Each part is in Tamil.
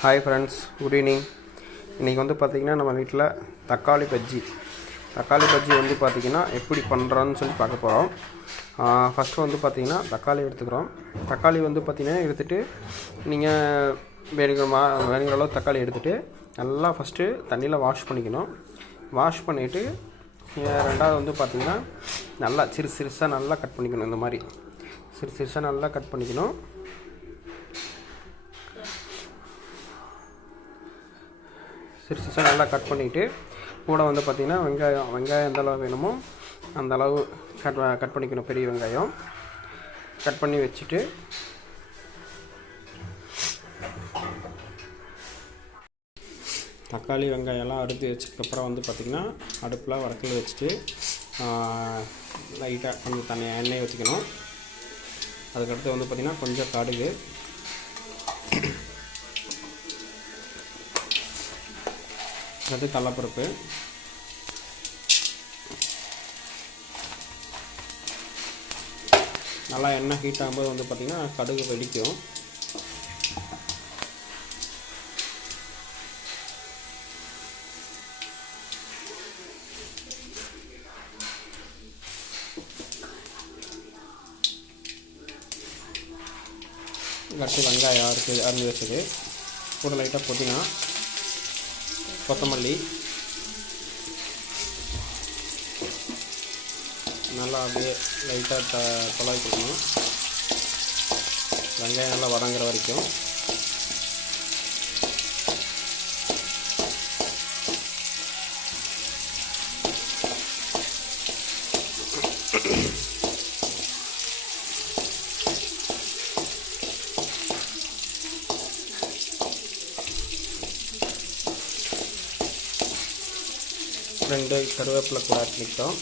Hi friends, good evening. இன்றைக்கி வந்து பார்த்திங்கன்னா நம்ம வீட்டில் தக்காளி பஜ்ஜி வந்து பார்த்திங்கன்னா எப்படி பண்ணுறான்னு சொல்லி பார்க்க போகிறோம். ஃபஸ்ட்டு வந்து பார்த்திங்கன்னா தக்காளி எடுத்துக்கிறோம். தக்காளி வந்து பார்த்திங்கன்னா எடுத்துகிட்டு நீங்கள் வேணுங்கிற அளவு தக்காளி எடுத்துகிட்டு நல்லா ஃபஸ்ட்டு தண்ணியில் வாஷ் பண்ணிக்கணும். வாஷ் பண்ணிவிட்டு ரெண்டாவது வந்து பார்த்திங்கன்னா நல்லா சிறுசாக நல்லா கட் பண்ணிக்கணும். இந்த மாதிரி சிறுசாக நல்லா கட் பண்ணிக்கணும். சிறுசாக நல்லா கட் பண்ணிவிட்டு கூட வந்து பார்த்திங்கன்னா வெங்காயம் எந்த அளவு வேணுமோ அந்த அளவு கட் பண்ணிக்கணும். பெரிய வெங்காயம் கட் பண்ணி வச்சுட்டு தக்காளி வெங்காயம்லாம் அறுத்து வச்சதுக்கப்புறம் வந்து பார்த்திங்கன்னா அடுப்பில் வடக்கில் வச்சுட்டு லைட்டாக கொஞ்சம் எண்ணெய் ஊற்றிக்கணும். அதுக்கடுத்து வந்து பார்த்திங்கன்னா கொஞ்சம் கடுகு, அது கடலைப்பருப்பு, நல்லா எண்ணெய் ஹீட் ஆகும்போது வந்து பார்த்திங்கன்னா கடுகு வெடிக்கும். அடுத்து வெங்காயம் அரிஞ்சு வச்சது கூட லைட்டாக புதினா, கொத்தமல்லி நல்லா அப்படியே லைட்டாக தொலாவி கொடுக்கணும். வெங்காயம் நல்லா வதங்குற வரைக்கும். ரெண்டு கருவேப்பிலை கூட ஆட் பண்ணிக்கிட்டோம்.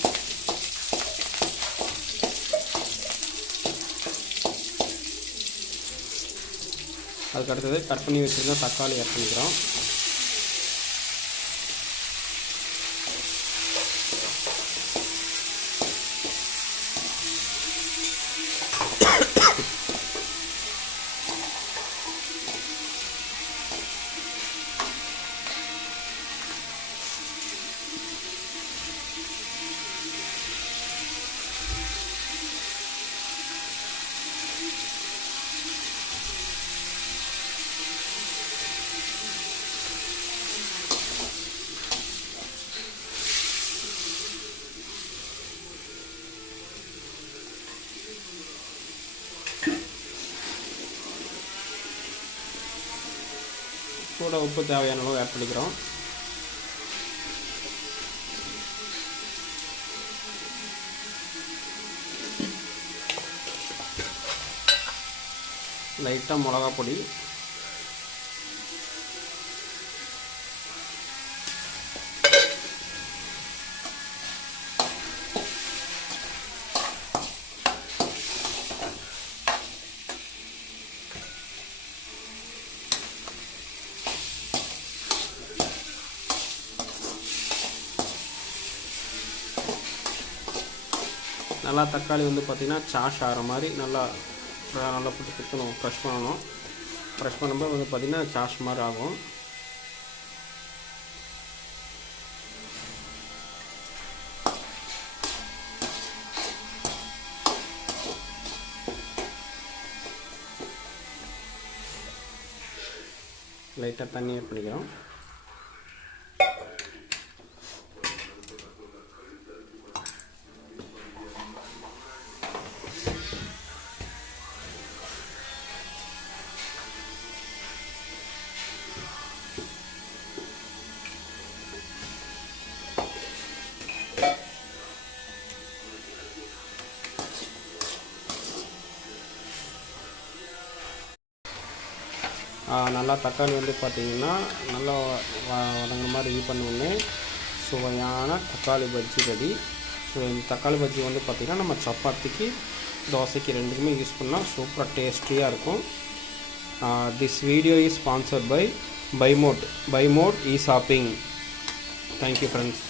அதுக்கு அடுத்தது கட் பண்ணி வச்சுருந்தா தக்காளி ஆட் பண்ணிக்கிறோம். கூட உப்பு தேவையான அளவு ஆட் பண்ணிக்கிறோம். லைட்டாக மிளகா பொடி, நல்லா தக்காளி வந்து பார்த்திங்கன்னா சாஷ் ஆகிற மாதிரி நல்லா போட்டு குத்தணும், க்ரஷ் பண்ணணும். க்ரஷ் பண்ணும்போது வந்து பார்த்திங்கன்னா சாஷ் மாதிரி ஆகும். லைட்டாக தண்ணி ஆட் பண்ணிக்கிறோம். நல்லா தக்காளி வந்து பார்த்திங்கன்னா நல்லா வதங்குற மாதிரி இது பண்ணோடனே சுவையான தக்காளி பஜ்ஜி ரெடி. ஸோ இந்த தக்காளி பஜ்ஜி வந்து பார்த்திங்கன்னா நம்ம சப்பாத்திக்கு, தோசைக்கு ரெண்டுக்குமே யூஸ் பண்ணால் சூப்பராக டேஸ்டியாக இருக்கும். This video is sponsored by by mod e shopping. Thank you friends.